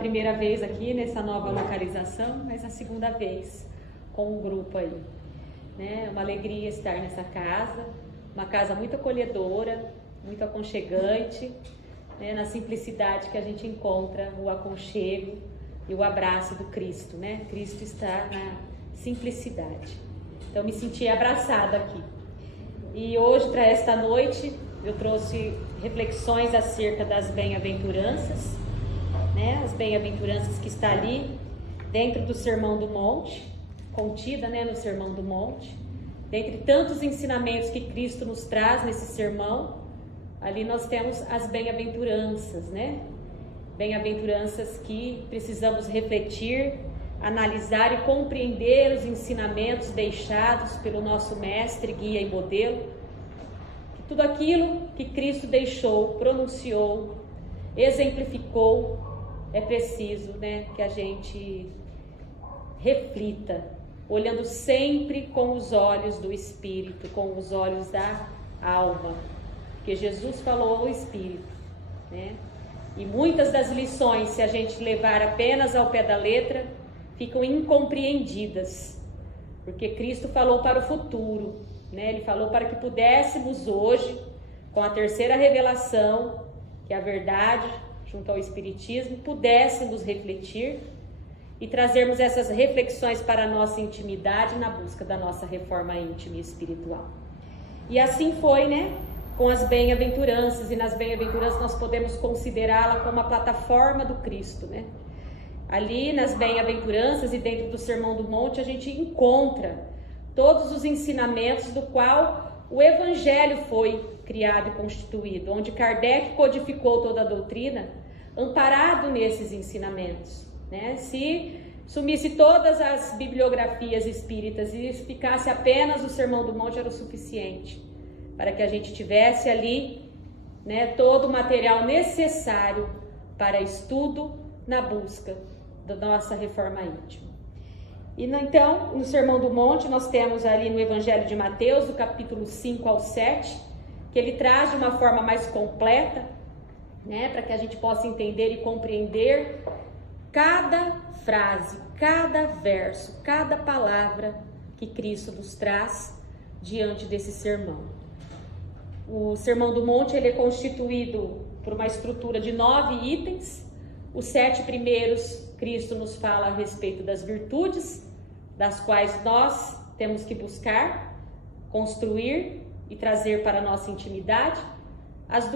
Primeira vez aqui nessa nova localização, mas a segunda vez com um grupo aí, né? Uma alegria estar nessa casa, uma casa muito acolhedora, muito aconchegante, né? Na simplicidade que a gente encontra o aconchego e o abraço do Cristo, né? Cristo está na simplicidade. Então me senti abraçada aqui. E hoje, para esta noite, eu trouxe reflexões acerca das bem-aventuranças, né? As bem-aventuranças que está ali dentro do Sermão do Monte, contida, né, no Sermão do Monte. Dentre tantos ensinamentos que Cristo nos traz nesse sermão, ali nós temos as bem-aventuranças, né? Bem-aventuranças que precisamos refletir, analisar e compreender os ensinamentos deixados pelo nosso mestre, guia e modelo. Que tudo aquilo que Cristo deixou, pronunciou, exemplificou, é preciso, né, que a gente reflita, olhando sempre com os olhos do Espírito, com os olhos da alma, porque Jesus falou ao Espírito, né? E muitas das lições, se a gente levar apenas ao pé da letra, ficam incompreendidas, porque Cristo falou para o futuro, né? Ele falou para que pudéssemos hoje, com a terceira revelação, que é a verdade, junto ao Espiritismo, pudéssemos refletir e trazermos essas reflexões para a nossa intimidade na busca da nossa reforma íntima e espiritual. E assim foi, né? Com as bem-aventuranças, e nas bem-aventuranças nós podemos considerá-la como a plataforma do Cristo, né? Ali nas bem-aventuranças e dentro do Sermão do Monte a gente encontra todos os ensinamentos do qual o Evangelho foi criado e constituído, onde Kardec codificou toda a doutrina, amparado nesses ensinamentos, né? Se sumisse todas as bibliografias espíritas e ficasse apenas o Sermão do Monte, era o suficiente para que a gente tivesse ali, né, todo o material necessário para estudo na busca da nossa reforma íntima. E então, no Sermão do Monte, nós temos ali no Evangelho de Mateus, do capítulo 5 ao 7, que ele traz de uma forma mais completa, né, para que a gente possa entender e compreender cada frase, cada verso, cada palavra que Cristo nos traz diante desse sermão. O Sermão do Monte ele é constituído por uma estrutura de 9 itens. Os 7 primeiros, Cristo nos fala a respeito das virtudes, das quais nós temos que buscar, construir e trazer para a nossa intimidade. As os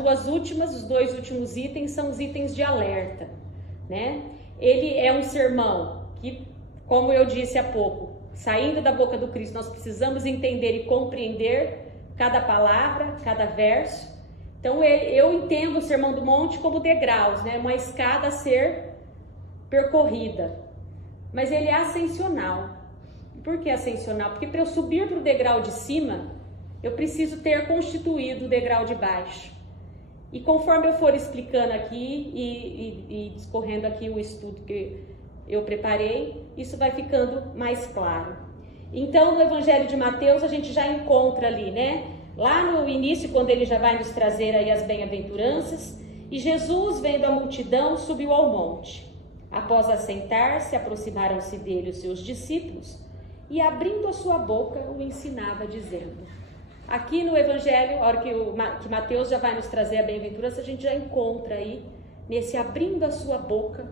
2 últimos itens são os itens de alerta, né? Ele é um sermão que, como eu disse há pouco, saindo da boca do Cristo, nós precisamos entender e compreender cada palavra, cada verso. Então eu entendo o Sermão do Monte como degraus, né? Uma escada a ser percorrida, mas ele é ascensional. Por que ascensional? Porque para eu subir para o degrau de cima, eu preciso ter constituído o degrau de baixo. E conforme eu for explicando aqui e discorrendo aqui o estudo que eu preparei, isso vai ficando mais claro. Então, no Evangelho de Mateus, a gente já encontra ali, né? Lá no início, quando ele já vai nos trazer aí as bem-aventuranças, e Jesus, vendo a multidão, subiu ao monte. Após assentar-se, aproximaram-se dele os seus discípulos, e abrindo a sua boca, o ensinava, dizendo... Aqui no Evangelho, a hora que Mateus já vai nos trazer a bem-aventurança, a gente já encontra aí, nesse abrindo a sua boca,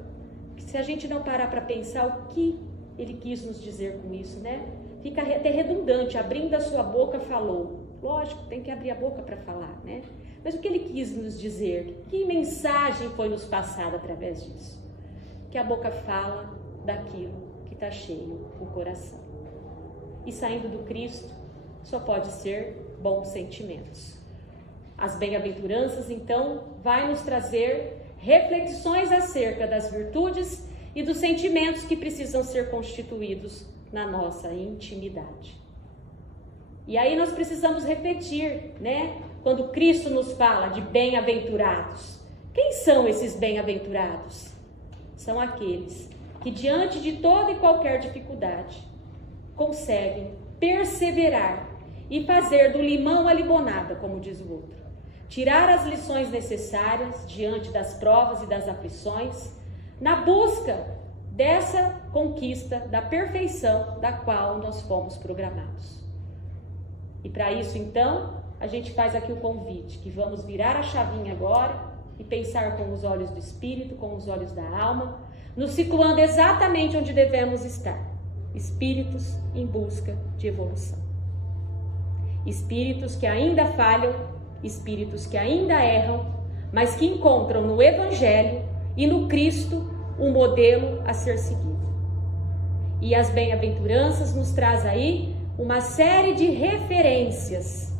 que se a gente não parar para pensar o que ele quis nos dizer com isso, né? Fica até redundante, abrindo a sua boca falou. Lógico, tem que abrir a boca para falar, né? Mas o que ele quis nos dizer? Que mensagem foi nos passada através disso? Que a boca fala daquilo que está cheio o coração. E saindo do Cristo, só pode ser bons sentimentos. As bem-aventuranças, então, vai nos trazer reflexões acerca das virtudes e dos sentimentos que precisam ser constituídos na nossa intimidade. E aí nós precisamos repetir, né? Quando Cristo nos fala de bem-aventurados, quem são esses bem-aventurados? São aqueles que diante de toda e qualquer dificuldade conseguem perseverar e fazer do limão a limonada, como diz o outro. Tirar as lições necessárias diante das provas e das aflições, na busca dessa conquista da perfeição da qual nós fomos programados. E para isso, então, a gente faz aqui o convite, que vamos virar a chavinha agora e pensar com os olhos do espírito, com os olhos da alma, nos situando exatamente onde devemos estar. Espíritos em busca de evolução. Espíritos que ainda falham, espíritos que ainda erram, mas que encontram no Evangelho e no Cristo um modelo a ser seguido. E as bem-aventuranças nos traz aí uma série de referências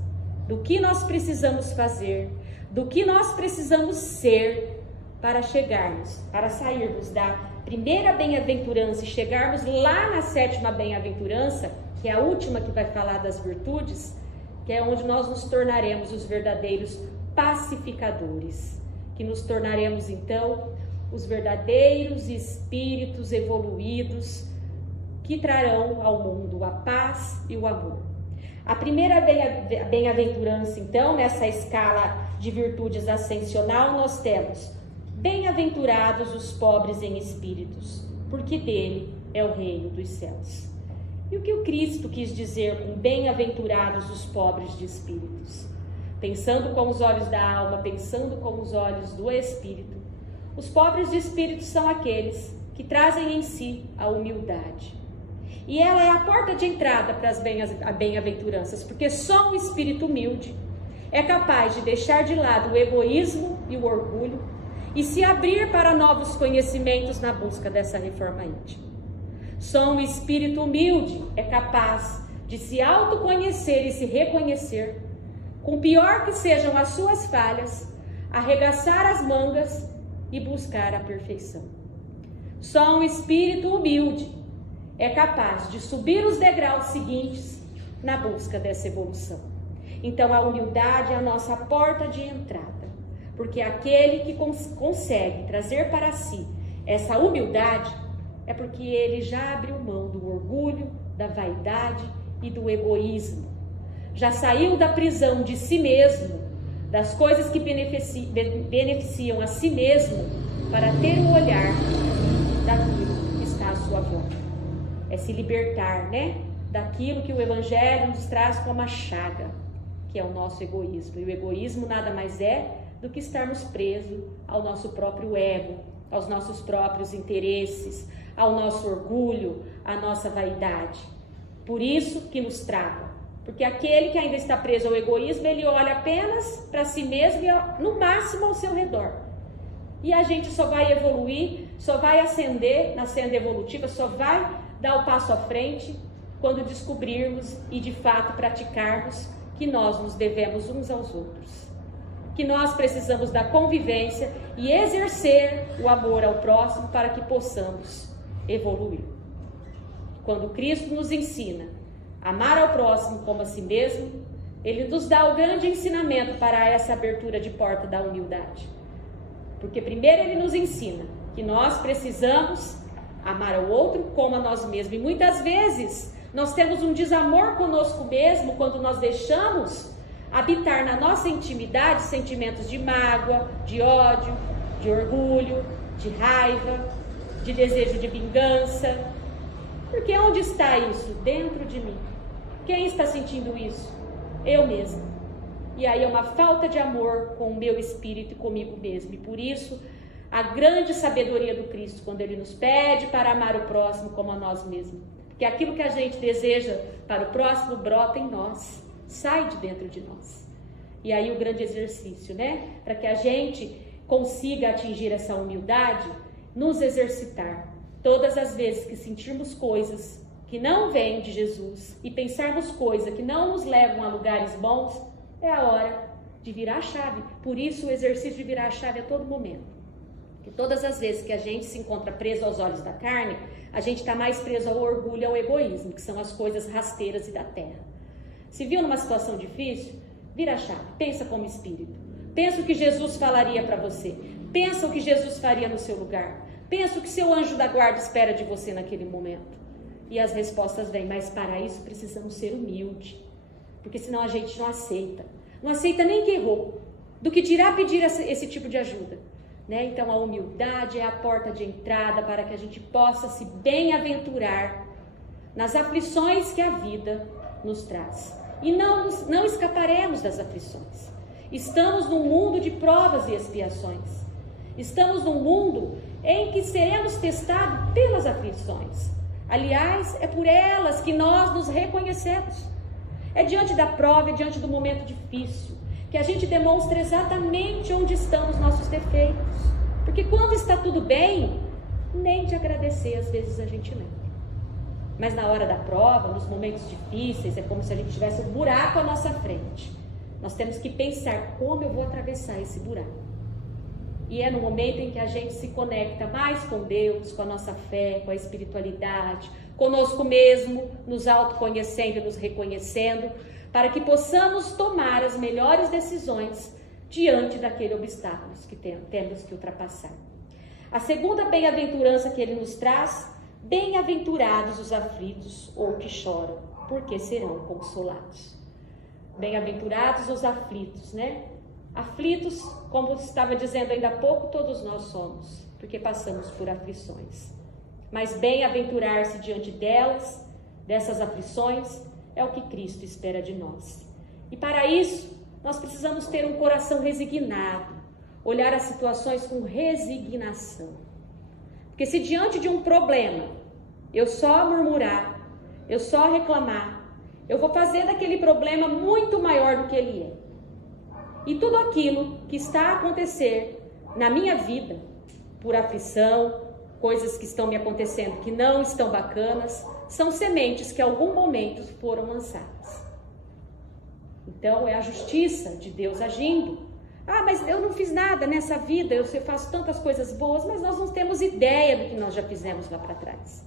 do que nós precisamos fazer, do que nós precisamos ser para chegarmos, para sairmos da primeira bem-aventurança e chegarmos lá na sétima bem-aventurança, que é a última que vai falar das virtudes, que é onde nós nos tornaremos os verdadeiros pacificadores, que nos tornaremos então os verdadeiros espíritos evoluídos que trarão ao mundo a paz e o amor. A primeira bem-aventurança, então, nessa escala de virtudes ascensional, nós temos: bem-aventurados os pobres em espíritos, porque dele é o reino dos céus. E o que o Cristo quis dizer com bem-aventurados os pobres de espíritos? Pensando com os olhos da alma, pensando com os olhos do espírito, os pobres de espírito são aqueles que trazem em si a humildade. E ela é a porta de entrada para as bem-aventuranças, porque só um espírito humilde é capaz de deixar de lado o egoísmo e o orgulho e se abrir para novos conhecimentos na busca dessa reforma íntima. Só um espírito humilde é capaz de se autoconhecer e se reconhecer, com pior que sejam as suas falhas, arregaçar as mangas e buscar a perfeição. Só um espírito humilde é capaz de subir os degraus seguintes na busca dessa evolução. Então a humildade é a nossa porta de entrada, porque aquele que consegue trazer para si essa humildade é porque ele já abriu mão do orgulho, da vaidade e do egoísmo. Já saiu da prisão de si mesmo, das coisas que beneficiam a si mesmo, para ter um olhar daquilo que está à sua volta. É se libertar, daquilo que o Evangelho nos traz como a chaga, que é o nosso egoísmo. E o egoísmo nada mais é do que estarmos presos ao nosso próprio ego, aos nossos próprios interesses, ao nosso orgulho, à nossa vaidade. Por isso que nos trava. Porque aquele que ainda está preso ao egoísmo, ele olha apenas para si mesmo e no máximo ao seu redor. E a gente só vai evoluir, só vai ascender na senda evolutiva, só vai dar o passo à frente quando descobrirmos e de fato praticarmos que nós nos devemos uns aos outros. Que nós precisamos da convivência e exercer o amor ao próximo para que possamos evoluir. Quando Cristo nos ensina a amar ao próximo como a si mesmo, Ele nos dá o grande ensinamento para essa abertura de porta da humildade. Porque primeiro Ele nos ensina que nós precisamos amar ao outro como a nós mesmos. E muitas vezes nós temos um desamor conosco mesmo quando nós deixamos habitar na nossa intimidade sentimentos de mágoa, de ódio, de orgulho, de raiva, de desejo de vingança. Porque onde está isso? Dentro de mim. Quem está sentindo isso? Eu mesmo. E aí é uma falta de amor com o meu espírito e comigo mesmo. E por isso, a grande sabedoria do Cristo, quando Ele nos pede para amar o próximo como a nós mesmos. Porque aquilo que a gente deseja para o próximo brota em nós, sai de dentro de nós. E aí o grande exercício, para que a gente consiga atingir essa humildade, nos exercitar. Todas as vezes que sentirmos coisas que não vêm de Jesus e pensarmos coisas que não nos levam a lugares bons, é a hora de virar a chave. Por isso o exercício de virar a chave a todo momento. Porque todas as vezes que a gente se encontra preso aos olhos da carne, a gente está mais preso ao orgulho e ao egoísmo, que são as coisas rasteiras e da terra. Se viu numa situação difícil, vira a chave, pensa como espírito. Pensa o que Jesus falaria para você. Pensa o que Jesus faria no seu lugar. Pensa o que seu anjo da guarda espera de você naquele momento. E as respostas vêm, mas para isso precisamos ser humildes. Porque senão a gente não aceita. Não aceita nem que errou. Do que dirá pedir esse tipo de ajuda. né? Então a humildade é a porta de entrada para que a gente possa se bem-aventurar nas aflições que a vida nos traz. E não escaparemos das aflições. Estamos num mundo de provas e expiações. Estamos num mundo em que seremos testados pelas aflições. Aliás, é por elas que nós nos reconhecemos. É diante da prova, é diante do momento difícil, que a gente demonstra exatamente onde estão os nossos defeitos. Porque quando está tudo bem, nem de agradecer às vezes a gente lembra. Mas na hora da prova, nos momentos difíceis, é como se a gente tivesse um buraco à nossa frente. Nós temos que pensar como eu vou atravessar esse buraco. E é no momento em que a gente se conecta mais com Deus, com a nossa fé, com a espiritualidade, conosco mesmo, nos autoconhecendo e nos reconhecendo, para que possamos tomar as melhores decisões diante daquele obstáculo que temos que ultrapassar. A segunda bem-aventurança que ele nos traz: bem-aventurados os aflitos ou que choram, porque serão consolados. Bem-aventurados os aflitos, né? Aflitos, como estava dizendo ainda há pouco, todos nós somos, porque passamos por aflições. Mas bem-aventurar-se diante delas, dessas aflições, é o que Cristo espera de nós. E para isso, nós precisamos ter um coração resignado, olhar as situações com resignação. Porque se diante de um problema, eu só murmurar, eu só reclamar, eu vou fazer daquele problema muito maior do que ele é. E tudo aquilo que está a acontecer na minha vida, por aflição, coisas que estão me acontecendo que não estão bacanas, são sementes que em algum momento foram lançadas. Então é a justiça de Deus agindo. Ah, mas eu não fiz nada nessa vida, eu faço tantas coisas boas, mas nós não temos ideia do que nós já fizemos lá para trás.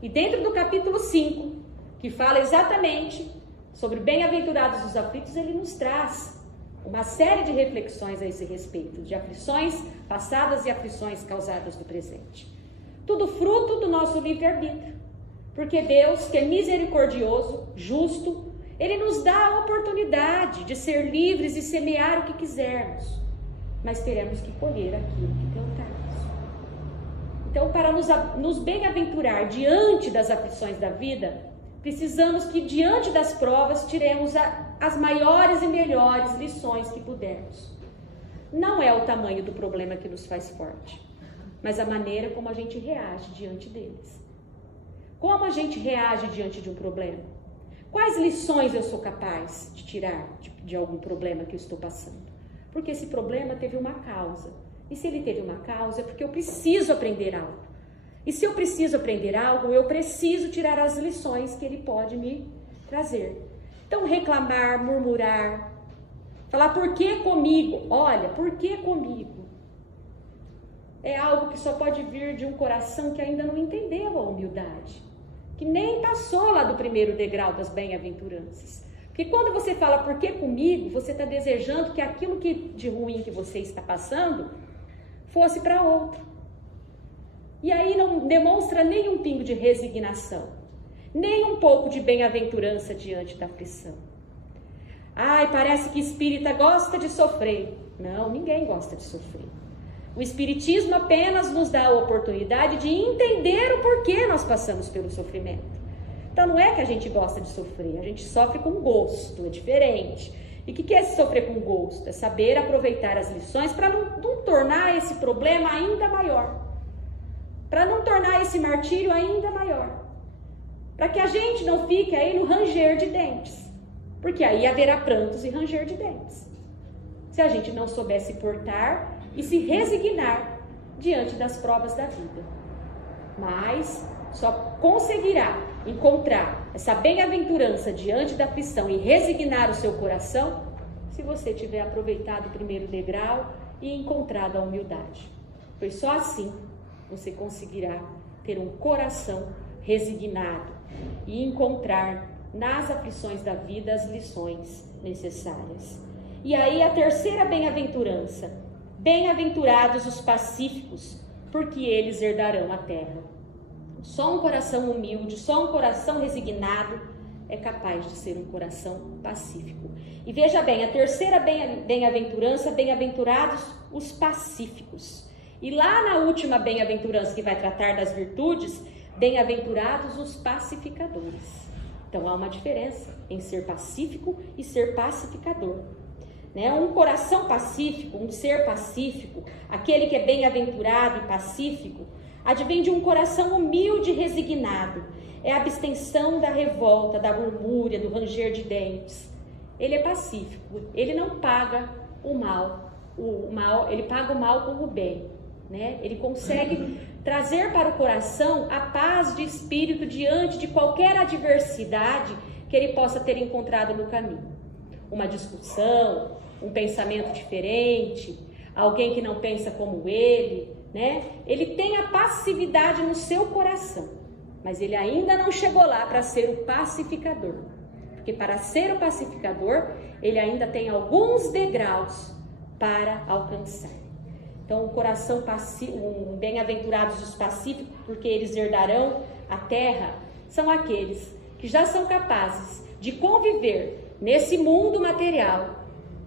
E dentro do capítulo 5, que fala exatamente sobre bem-aventurados os aflitos, ele nos traz uma série de reflexões a esse respeito, de aflições passadas e aflições causadas no presente. Tudo fruto do nosso livre-arbítrio. Porque Deus, que é misericordioso, justo, Ele nos dá a oportunidade de ser livres e semear o que quisermos. Mas teremos que colher aquilo que plantarmos. Então, para nos bem-aventurar diante das aflições da vida, precisamos que diante das provas tiremos as maiores e melhores lições que pudermos. Não é o tamanho do problema que nos faz forte, mas a maneira como a gente reage diante deles. Como a gente reage diante de um problema? Quais lições eu sou capaz de tirar de algum problema que eu estou passando? Porque esse problema teve uma causa. E se ele teve uma causa, é porque eu preciso aprender algo. E se eu preciso aprender algo, eu preciso tirar as lições que ele pode me trazer. Então, reclamar, murmurar, falar por que comigo? Olha, por que comigo? É algo que só pode vir de um coração que ainda não entendeu a humildade, que nem passou lá do primeiro degrau das bem-aventuranças. Porque quando você fala por que comigo, você está desejando que aquilo de ruim que você está passando fosse para outro. E aí não demonstra nem um pingo de resignação, nem um pouco de bem-aventurança diante da aflição. Ai, parece que espírita gosta de sofrer. Não, ninguém gosta de sofrer. O espiritismo apenas nos dá a oportunidade de entender o porquê nós passamos pelo sofrimento. Então não é que a gente gosta de sofrer, a gente sofre com gosto, é diferente. E o que é sofrer com gosto? É saber aproveitar as lições para não tornar esse problema ainda maior. Para não tornar esse martírio ainda maior. Para que a gente não fique aí no ranger de dentes. Porque aí haverá prantos e ranger de dentes. Se a gente não souber se portar e se resignar diante das provas da vida. Mas só conseguirá encontrar essa bem-aventurança diante da aflição e resignar o seu coração se você tiver aproveitado o primeiro degrau e encontrado a humildade. Pois só assim você conseguirá ter um coração resignado e encontrar nas aflições da vida as lições necessárias. E aí a terceira bem-aventurança: bem-aventurados os pacíficos, porque eles herdarão a terra. Só um coração humilde, só um coração resignado é capaz de ser um coração pacífico. E veja bem, a terceira bem-aventurança: bem-aventurados os pacíficos. E lá na última bem-aventurança, que vai tratar das virtudes, bem-aventurados os pacificadores. Então há uma diferença em ser pacífico e ser pacificador. Né? Um coração pacífico, um ser pacífico, aquele que é bem-aventurado e pacífico, advém de um coração humilde e resignado. É a abstenção da revolta, da murmúria, do ranger de dentes. Ele é pacífico, ele não paga o mal, ele paga o mal com o bem. Né? Ele consegue trazer para o coração a paz de espírito diante de qualquer adversidade que ele possa ter encontrado no caminho. Uma discussão, um pensamento diferente, alguém que não pensa como ele, né? Ele tem a passividade no seu coração, mas ele ainda não chegou lá para ser o pacificador. Porque para ser o pacificador, ele ainda tem alguns degraus para alcançar. Então, o coração pacífico, bem-aventurados os pacíficos, porque eles herdarão a terra, são aqueles que já são capazes de conviver nesse mundo material,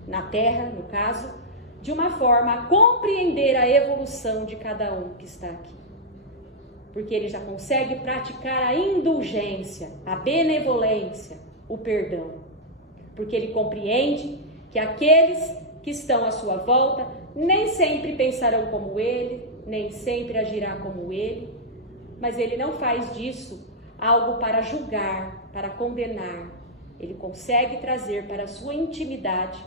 na terra, no caso, de uma forma a compreender a evolução de cada um que está aqui. Porque ele já consegue praticar a indulgência, a benevolência, o perdão. Porque ele compreende que aqueles que estão à sua volta nem sempre pensarão como ele, nem sempre agirá como ele, mas ele não faz disso algo para julgar, para condenar. Ele consegue trazer para a sua intimidade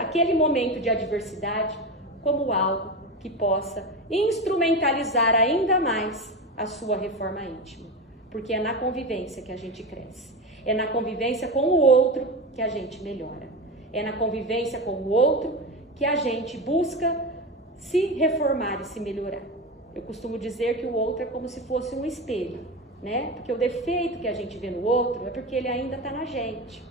aquele momento de adversidade como algo que possa instrumentalizar ainda mais a sua reforma íntima. Porque é na convivência que a gente cresce. É na convivência com o outro que a gente melhora. É na convivência com o outro que a gente busca se reformar e se melhorar. Eu costumo dizer que o outro é como se fosse um espelho, né? Porque o defeito que a gente vê no outro é porque ele ainda está na gente.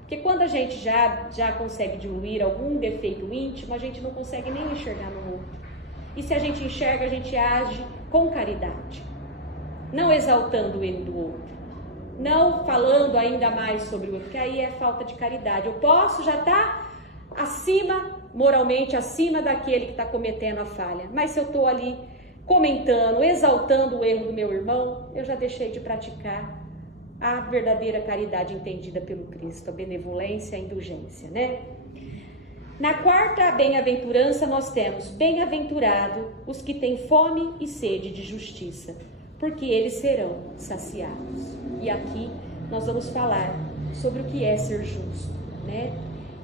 Porque quando a gente já consegue diluir algum defeito íntimo, a gente não consegue nem enxergar no outro. E se a gente enxerga, a gente age com caridade, não exaltando ele do outro, não falando ainda mais sobre o outro, porque aí é falta de caridade. Eu posso já estar moralmente acima daquele que está cometendo a falha, mas se eu estou ali comentando, exaltando o erro do meu irmão, eu já deixei de praticar a verdadeira caridade entendida pelo Cristo, a benevolência, a indulgência, né? Na quarta bem-aventurança nós temos: bem-aventurado os que têm fome e sede de justiça, porque eles serão saciados. E aqui nós vamos falar sobre o que é ser justo, né?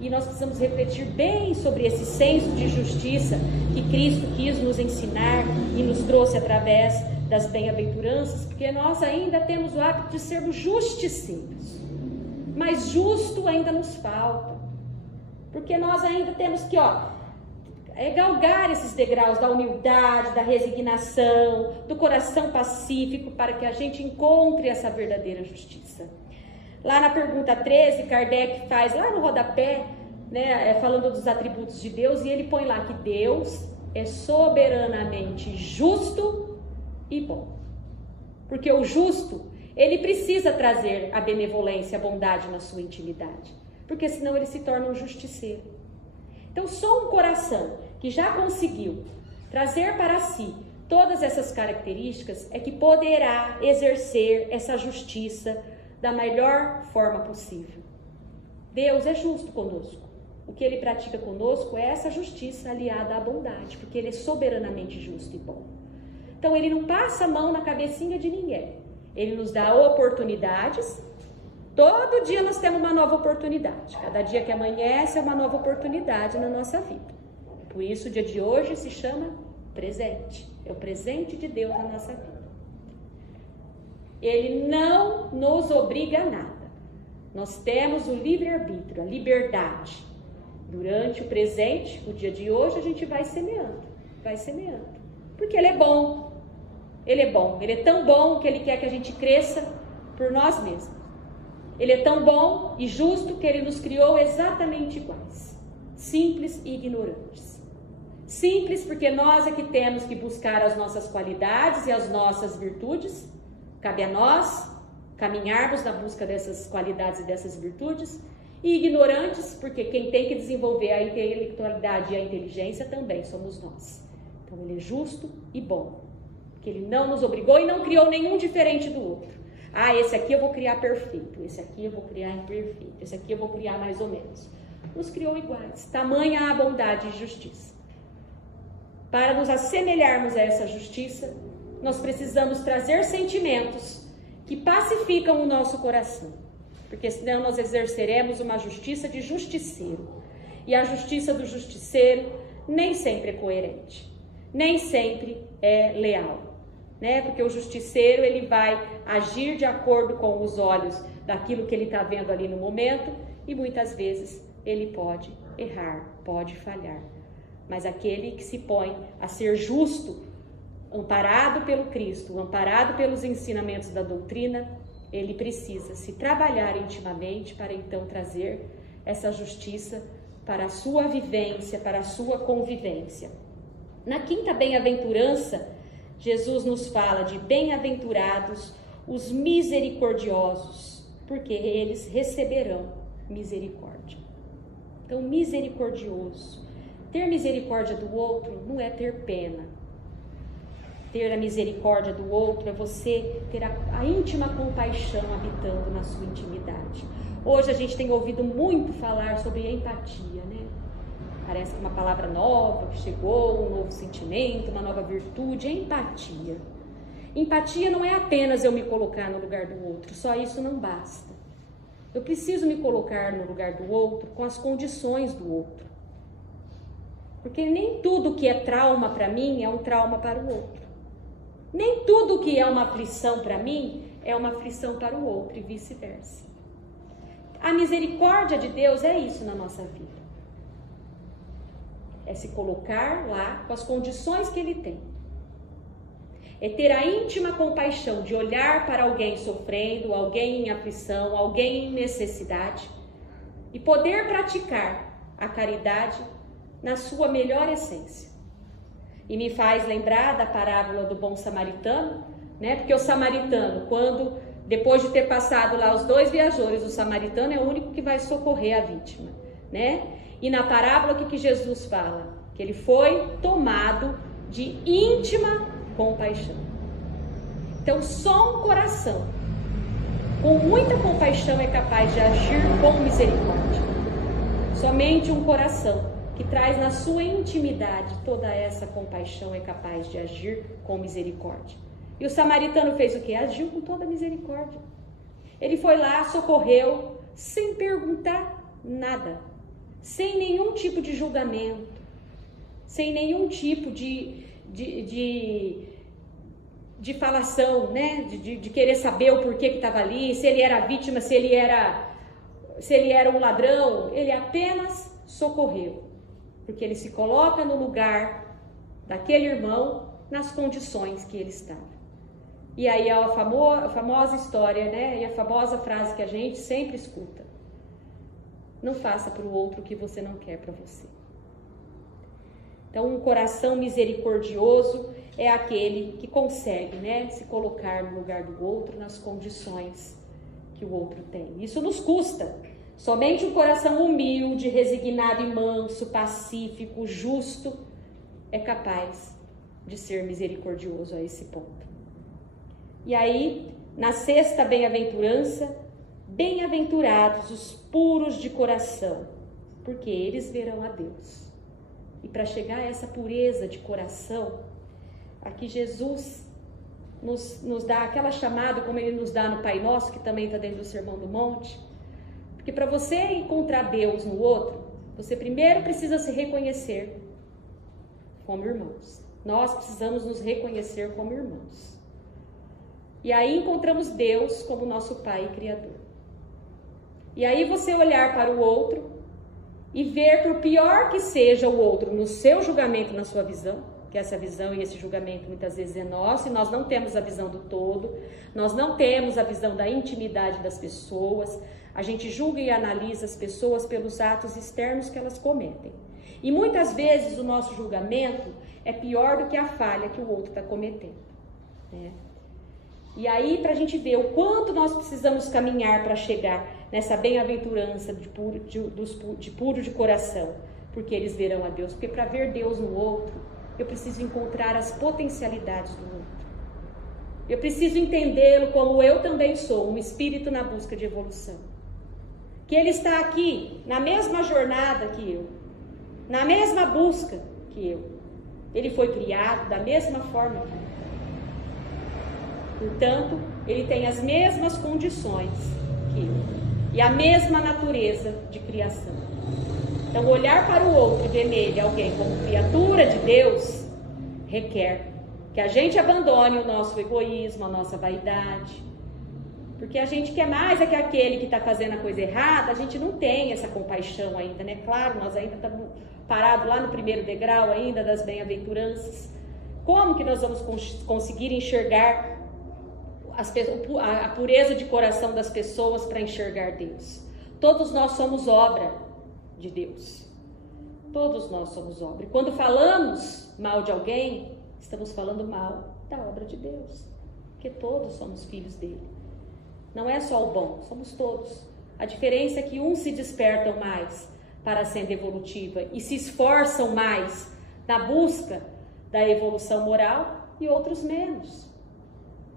E nós precisamos refletir bem sobre esse senso de justiça que Cristo quis nos ensinar e nos trouxe através das bem-aventuranças, porque nós ainda temos o hábito de sermos justiceiros, mas justo ainda nos falta, porque nós ainda temos que galgar esses degraus da humildade, da resignação, do coração pacífico, para que a gente encontre essa verdadeira justiça. Lá na pergunta 13, Kardec faz lá no rodapé, né, falando dos atributos de Deus, e ele põe lá que Deus é soberanamente justo e bom. Porque o justo, ele precisa trazer a benevolência, a bondade na sua intimidade, porque senão ele se torna um justiceiro. Então, só um coração que já conseguiu trazer para si todas essas características é que poderá exercer essa justiça da melhor forma possível. Deus é justo conosco. O que ele pratica conosco é essa justiça aliada à bondade, porque ele é soberanamente justo e bom. Então ele não passa a mão na cabecinha de ninguém. Ele nos dá oportunidades. Todo dia nós temos uma nova oportunidade. Cada dia que amanhece é uma nova oportunidade na nossa vida. Por isso o dia de hoje se chama presente. É o presente de Deus na nossa vida. Ele não nos obriga a nada. Nós temos o livre-arbítrio, a liberdade. Durante o presente, o dia de hoje, a gente vai semeando. Porque ele é bom. Ele é bom. Ele é tão bom que ele quer que a gente cresça por nós mesmos. Ele é tão bom e justo que ele nos criou exatamente iguais. Simples e ignorantes. Simples porque nós é que temos que buscar as nossas qualidades e as nossas virtudes. Cabe a nós caminharmos na busca dessas qualidades e dessas virtudes. E ignorantes, porque quem tem que desenvolver a intelectualidade e a inteligência também somos nós. Então ele é justo e bom, porque ele não nos obrigou e não criou nenhum diferente do outro. Ah, esse aqui eu vou criar perfeito, esse aqui eu vou criar imperfeito, esse aqui eu vou criar mais ou menos. Nos criou iguais, tamanha a bondade e justiça. Para nos assemelharmos a essa justiça, nós precisamos trazer sentimentos que pacificam o nosso coração, porque senão nós exerceremos uma justiça de justiceiro. E a justiça do justiceiro nem sempre é coerente, nem sempre é leal, né? Porque o justiceiro, ele vai agir de acordo com os olhos daquilo que ele está vendo ali no momento, e muitas vezes ele pode errar, pode falhar. Mas aquele que se põe a ser justo, amparado pelo Cristo, amparado pelos ensinamentos da doutrina, ele precisa se trabalhar intimamente para então trazer essa justiça para a sua vivência, para a sua convivência. Na quinta bem-aventurança, Jesus nos fala de bem-aventurados os misericordiosos, porque eles receberão misericórdia. Então, misericordioso. Ter misericórdia do outro não é ter pena. Ter a misericórdia do outro é você ter a íntima compaixão habitando na sua intimidade. Hoje a gente tem ouvido muito falar sobre empatia, né? Parece que uma palavra nova que chegou, um novo sentimento, uma nova virtude, é empatia. Empatia não é apenas eu me colocar no lugar do outro, só isso não basta. Eu preciso me colocar no lugar do outro com as condições do outro. Porque nem tudo que é trauma para mim é um trauma para o outro. Nem tudo que é uma aflição para mim é uma aflição para o outro e vice-versa. A misericórdia de Deus é isso na nossa vida. É se colocar lá com as condições que Ele tem. É ter a íntima compaixão de olhar para alguém sofrendo, alguém em aflição, alguém em necessidade e poder praticar a caridade na sua melhor essência. E me faz lembrar da parábola do bom samaritano, né? Porque o samaritano, depois de ter passado lá os dois viajores, o samaritano é o único que vai socorrer a vítima, né? E na parábola o que Jesus fala? Que ele foi tomado de íntima compaixão. Então só um coração com muita compaixão é capaz de agir com misericórdia. Somente um coração que traz na sua intimidade toda essa compaixão é capaz de agir com misericórdia. E o samaritano fez o quê? Agiu com toda a misericórdia. Ele foi lá, socorreu, sem perguntar nada, sem nenhum tipo de julgamento, sem nenhum tipo de falação, né? De querer saber o porquê que estava ali, se ele era vítima, se ele era um ladrão. Ele apenas socorreu, porque ele se coloca no lugar daquele irmão nas condições que ele estava. E aí a famosa história, né? E a famosa frase que a gente sempre escuta: não faça para o outro o que você não quer para você. Então, um coração misericordioso é aquele que consegue, né, se colocar no lugar do outro nas condições que o outro tem. Isso nos custa. Somente um coração humilde, resignado e manso, pacífico, justo, é capaz de ser misericordioso a esse ponto. E aí, na sexta bem-aventurança, bem-aventurados os puros de coração, porque eles verão a Deus. E para chegar a essa pureza de coração, aqui Jesus nos dá aquela chamada, como Ele nos dá no Pai Nosso, que também está dentro do Sermão do Monte. Porque para você encontrar Deus no outro, você primeiro precisa se reconhecer como irmãos. Nós precisamos nos reconhecer como irmãos. E aí encontramos Deus como nosso Pai e Criador. E aí você olhar para o outro e ver, por pior que seja o outro no seu julgamento, na sua visão, que essa visão e esse julgamento muitas vezes é nosso, e nós não temos a visão do todo, nós não temos a visão da intimidade das pessoas, a gente julga e analisa as pessoas pelos atos externos que elas cometem. E muitas vezes o nosso julgamento é pior do que a falha que o outro está cometendo, né? E aí, para a gente ver o quanto nós precisamos caminhar para chegar nessa bem-aventurança de puro de coração, porque eles verão a Deus. Porque para ver Deus no outro, eu preciso encontrar as potencialidades do outro. Eu preciso entendê-lo como eu também sou, um espírito na busca de evolução. Que ele está aqui, na mesma jornada que eu, na mesma busca que eu. Ele foi criado da mesma forma que eu. Portanto, ele tem as mesmas condições que eu. E a mesma natureza de criação. Então, olhar para o outro e ver nele alguém como criatura de Deus, requer que a gente abandone o nosso egoísmo, a nossa vaidade. Porque a gente quer mais é que aquele que está fazendo a coisa errada, a gente não tem essa compaixão ainda, né? Claro, nós ainda estamos parados lá no primeiro degrau ainda das bem-aventuranças. Como que nós vamos conseguir enxergar a pureza de coração das pessoas para enxergar Deus? Todos nós somos obra de Deus. Todos nós somos obra. E quando falamos mal de alguém, estamos falando mal da obra de Deus. Porque todos somos filhos dele. Não é só o bom, somos todos. A diferença é que uns se despertam mais para a senda evolutiva e se esforçam mais na busca da evolução moral e outros menos.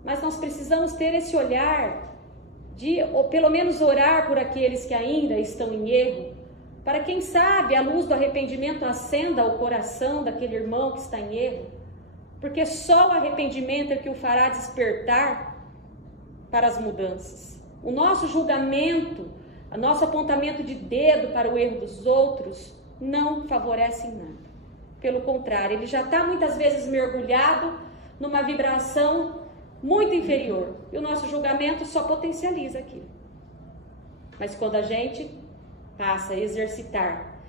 Mas nós precisamos ter esse olhar de, ou pelo menos orar por aqueles que ainda estão em erro, para quem sabe a luz do arrependimento acenda o coração daquele irmão que está em erro, porque só o arrependimento é que o fará despertar para as mudanças. O nosso julgamento, o nosso apontamento de dedo para o erro dos outros não favorece em nada. Pelo contrário, ele já está muitas vezes mergulhado numa vibração muito inferior. E o nosso julgamento só potencializa aquilo. Mas quando a gente passa a exercitar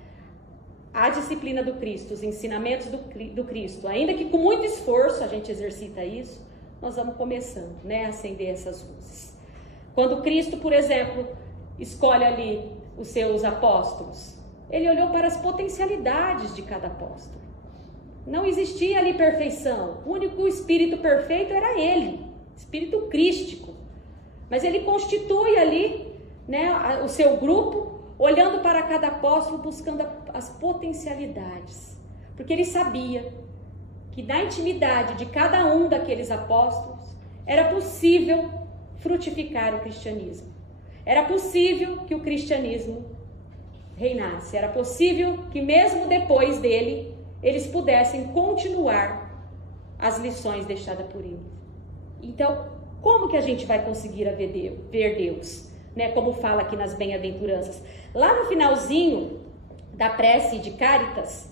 a disciplina do Cristo, os ensinamentos do Cristo, ainda que com muito esforço a gente exercita isso, nós vamos começando, né, a acender essas luzes. Quando Cristo, por exemplo, escolhe ali os seus apóstolos, ele olhou para as potencialidades de cada apóstolo. Não existia ali perfeição. O único espírito perfeito era ele, espírito crístico. Mas ele constitui ali, né, o seu grupo, olhando para cada apóstolo, buscando as potencialidades. Porque ele sabia que na intimidade de cada um daqueles apóstolos era possível frutificar o cristianismo. Era possível que o cristianismo reinasse. Era possível que mesmo depois dele, eles pudessem continuar as lições deixadas por ele. Então, como que a gente vai conseguir ver Deus? Né? Como fala aqui nas bem-aventuranças. Lá no finalzinho da prece de Cáritas,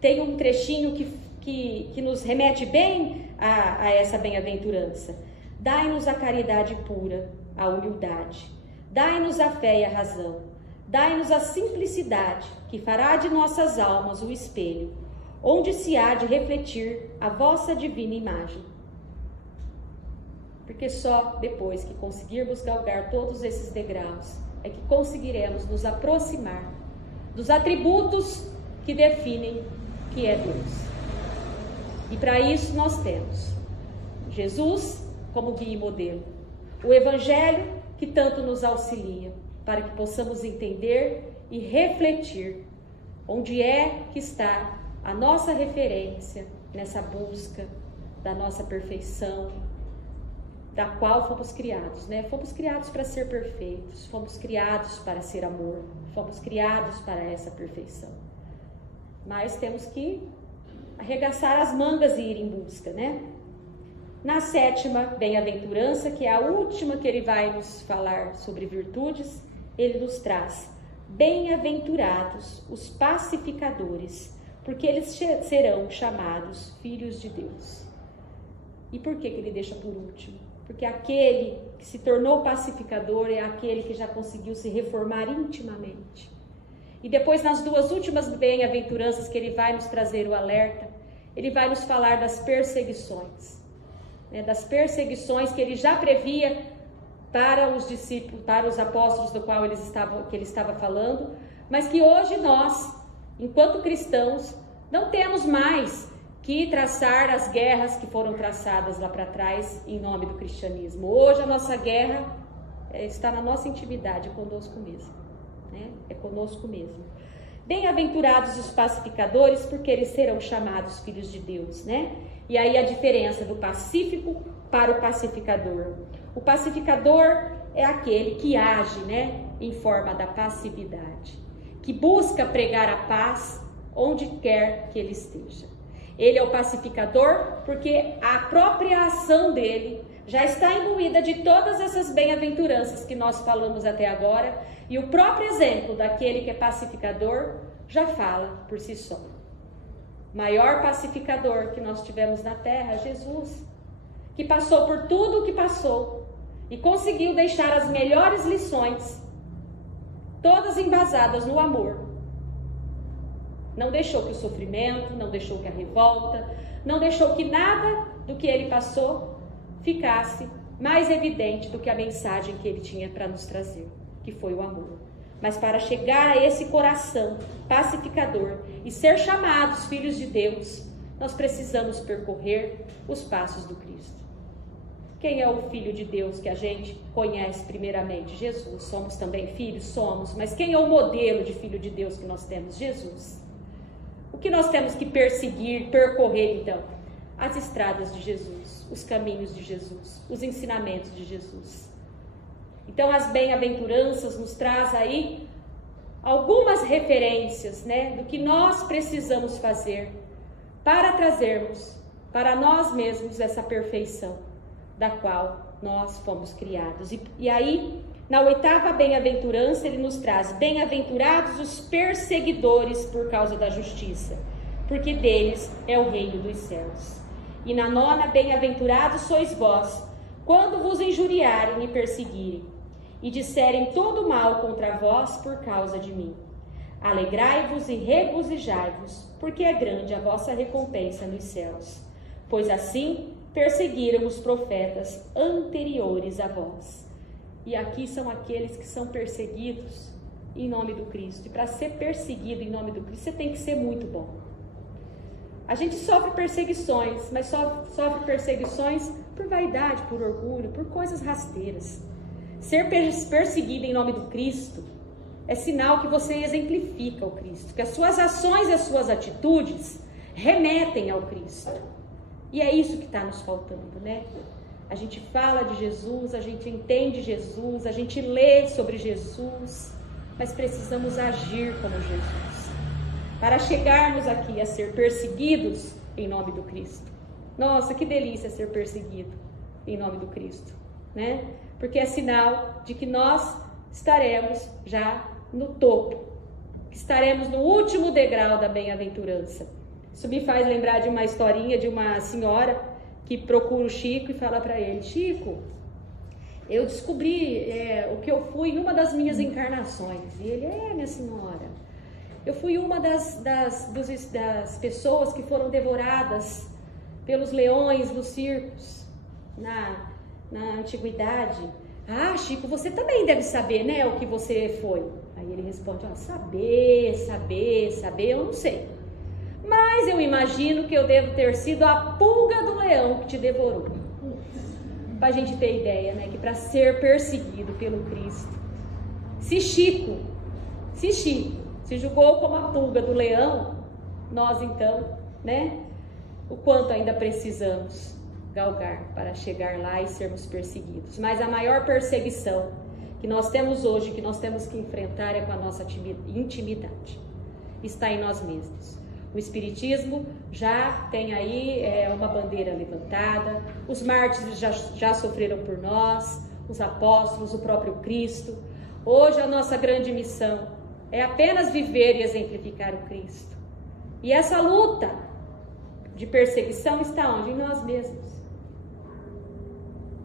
tem um trechinho que nos remete bem a essa bem-aventurança. Dai-nos a caridade pura, a humildade. Dai-nos a fé e a razão. Dai-nos a simplicidade, que fará de nossas almas o espelho, onde se há de refletir a vossa divina imagem. Porque só depois que conseguirmos galgar todos esses degraus, é que conseguiremos nos aproximar dos atributos que definem que é Deus. E para isso nós temos Jesus como guia e modelo, o Evangelho que tanto nos auxilia, para que possamos entender e refletir onde é que está a nossa referência nessa busca da nossa perfeição, da qual fomos criados, né? Fomos criados para ser perfeitos, fomos criados para ser amor, fomos criados para essa perfeição. Mas temos que arregaçar as mangas e ir em busca, né? Na 7ª bem-aventurança, que é a última que ele vai nos falar sobre virtudes, ele nos traz: bem-aventurados os pacificadores, porque eles serão chamados filhos de Deus. E por que ele deixa por último? Porque aquele que se tornou pacificador é aquele que já conseguiu se reformar intimamente. E depois, nas 2 últimas bem-aventuranças que ele vai nos trazer o alerta, ele vai nos falar das perseguições, né, das perseguições que ele já previa para os discípulos, para os apóstolos do qual ele estava falando, mas que hoje nós, enquanto cristãos, não temos mais que traçar as guerras que foram traçadas lá para trás em nome do cristianismo. Hoje a nossa guerra está na nossa intimidade, conosco mesmo, né? É conosco mesmo. Bem-aventurados os pacificadores, porque eles serão chamados filhos de Deus, né? E aí a diferença do pacífico para o pacificador. O pacificador é aquele que age, né, em forma da passividade, que busca pregar a paz onde quer que ele esteja. Ele é o pacificador porque a própria ação dele já está imbuída de todas essas bem-aventuranças que nós falamos até agora, e o próprio exemplo daquele que é pacificador já fala por si só. O maior pacificador que nós tivemos na terra, Jesus, que passou por tudo o que passou e conseguiu deixar as melhores lições, todas embasadas no amor. Não deixou que o sofrimento, não deixou que a revolta, não deixou que nada do que ele passou ficasse mais evidente do que a mensagem que ele tinha para nos trazer, que foi o amor. Mas para chegar a esse coração pacificador e ser chamados filhos de Deus, nós precisamos percorrer os passos do Cristo. Quem é o Filho de Deus que a gente conhece primeiramente? Jesus. Somos também filhos? Somos. Mas quem é o modelo de Filho de Deus que nós temos? Jesus. O que nós temos que perseguir, percorrer então? As estradas de Jesus, os caminhos de Jesus, os ensinamentos de Jesus. Então as bem-aventuranças nos traz aí algumas referências, né, do que nós precisamos fazer para trazermos para nós mesmos essa perfeição da qual nós fomos criados. E aí, na 8ª bem-aventurança, ele nos traz: bem-aventurados os perseguidores por causa da justiça, porque deles é o reino dos céus. E na 9ª, bem-aventurados sois vós, quando vos injuriarem e perseguirem, e disserem todo mal contra vós por causa de mim. Alegrai-vos e regozijai-vos, porque é grande a vossa recompensa nos céus. Pois assim perseguiram os profetas anteriores a vós. E aqui são aqueles que são perseguidos em nome do Cristo. E para ser perseguido em nome do Cristo, você tem que ser muito bom. A gente sofre perseguições, mas sofre perseguições por vaidade, por orgulho, por coisas rasteiras. Ser perseguido em nome do Cristo é sinal que você exemplifica o Cristo, que as suas ações e as suas atitudes remetem ao Cristo. E é isso que está nos faltando, né? A gente fala de Jesus, a gente entende Jesus, a gente lê sobre Jesus, mas precisamos agir como Jesus, para chegarmos aqui a ser perseguidos em nome do Cristo. Nossa, que delícia ser perseguido em nome do Cristo, né? Porque é sinal de que nós estaremos já no topo, que estaremos no último degrau da bem-aventurança. Isso me faz lembrar de uma historinha de uma senhora que procura o Chico e fala para ele: Chico, eu descobri o que eu fui em uma das minhas encarnações. E ele: minha senhora, eu fui uma das pessoas que foram devoradas pelos leões nos circos na antiguidade. Ah, Chico, você também deve saber, né, o que você foi. Aí ele responde: saber, eu não sei. Mas eu imagino que eu devo ter sido a pulga do leão que te devorou. Para a gente ter ideia, né, que para ser perseguido pelo Cristo, se Chico se julgou como a pulga do leão, nós então, né, o quanto ainda precisamos galgar para chegar lá e sermos perseguidos. Mas a maior perseguição que nós temos hoje, que nós temos que enfrentar, é com a nossa intimidade. Está em nós mesmos. O Espiritismo já tem aí uma bandeira levantada, os mártires já sofreram por nós, os apóstolos, o próprio Cristo. Hoje a nossa grande missão é apenas viver e exemplificar o Cristo. E essa luta de perseguição está onde? Em nós mesmos.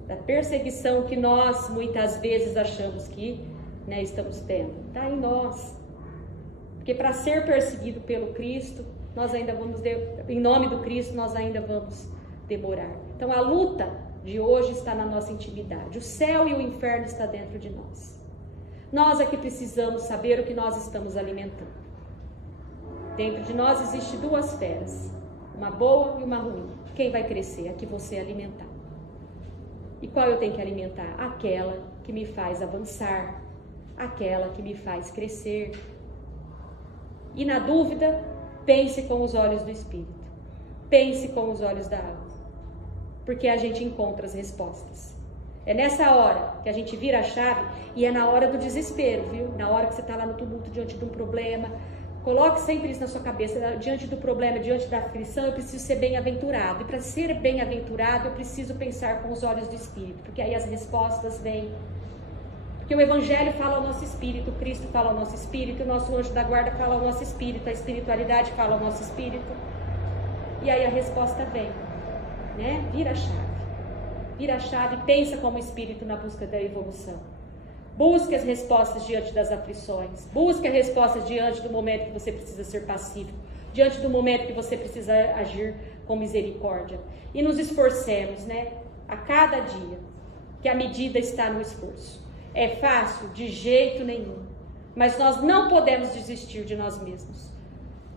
Da perseguição que nós muitas vezes achamos que, né, estamos tendo, está em nós. Porque para ser perseguido pelo Cristo, nós ainda vamos, em nome do Cristo, nós ainda vamos demorar. Então a luta de hoje está na nossa intimidade. O céu e o inferno estão dentro de nós. Nós é que precisamos saber o que nós estamos alimentando. Dentro de nós existem duas feras, uma boa e uma ruim. Quem vai crescer? A que você alimentar. E qual eu tenho que alimentar? Aquela que me faz avançar, aquela que me faz crescer. E na dúvida, pense com os olhos do Espírito. Pense com os olhos da alma. Porque a gente encontra as respostas. É nessa hora que a gente vira a chave e é na hora do desespero, viu? Na hora que você está lá no tumulto, diante de um problema. Coloque sempre isso na sua cabeça. Diante do problema, diante da aflição, eu preciso ser bem-aventurado. E para ser bem-aventurado, eu preciso pensar com os olhos do Espírito. Porque aí as respostas vêm. Porque o Evangelho fala ao nosso espírito, o Cristo fala ao nosso espírito, o nosso anjo da guarda fala ao nosso espírito, a espiritualidade fala ao nosso espírito. E aí a resposta vem, né? Vira a chave. Vira a chave e pensa como espírito na busca da evolução. Busque as respostas diante das aflições. Busque as respostas diante do momento que você precisa ser pacífico. Diante do momento que você precisa agir com misericórdia. E nos esforcemos, né? A cada dia, que a medida está no esforço. É fácil? De jeito nenhum. Mas nós não podemos desistir de nós mesmos.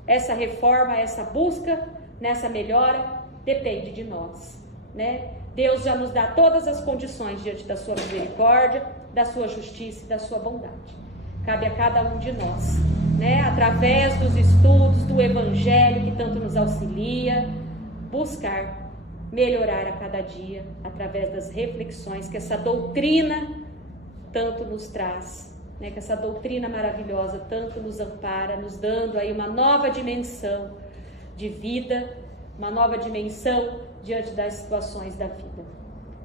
Essa reforma, essa busca, nessa melhora, depende de nós, né? Deus já nos dá todas as condições diante da sua misericórdia, da sua justiça e da sua bondade. Cabe a cada um de nós, né? Através dos estudos, do Evangelho que tanto nos auxilia, buscar melhorar a cada dia, através das reflexões que essa doutrina tanto nos traz, né? Que essa doutrina maravilhosa tanto nos ampara, nos dando aí uma nova dimensão de vida, uma nova dimensão diante das situações da vida.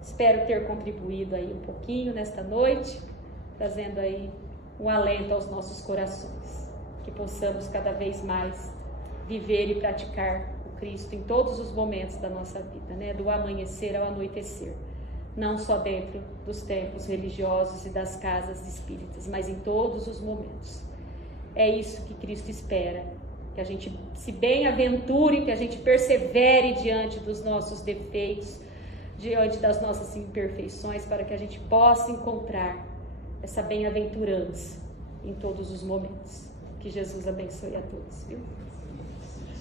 Espero ter contribuído aí um pouquinho nesta noite, trazendo aí um alento aos nossos corações, que possamos cada vez mais viver e praticar o Cristo em todos os momentos da nossa vida, né? Do amanhecer ao anoitecer. Não só dentro dos templos religiosos e das casas espíritas, mas em todos os momentos. É isso que Cristo espera, que a gente se bem-aventure, que a gente persevere diante dos nossos defeitos, diante das nossas imperfeições, para que a gente possa encontrar essa bem-aventurança em todos os momentos. Que Jesus abençoe a todos, viu?